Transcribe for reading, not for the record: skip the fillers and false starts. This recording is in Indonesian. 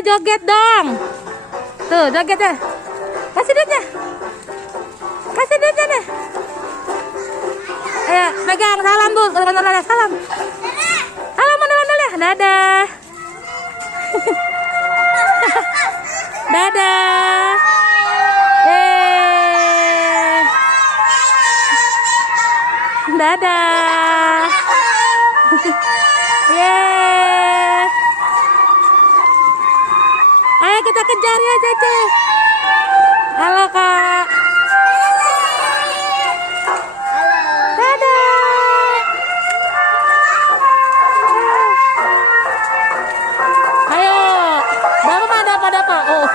joget dong. Tuh, joget ya. Kasih duitnya. Kasih duitnya deh. Ayo, pegang salam Bu. Salam. Salam teman-teman. Dadah. Dadah. Dadah. Yeay. Ayo kita kejar ya Cece. Halo Kak. Dadah. Ayo. Bapak ada apa? Oh.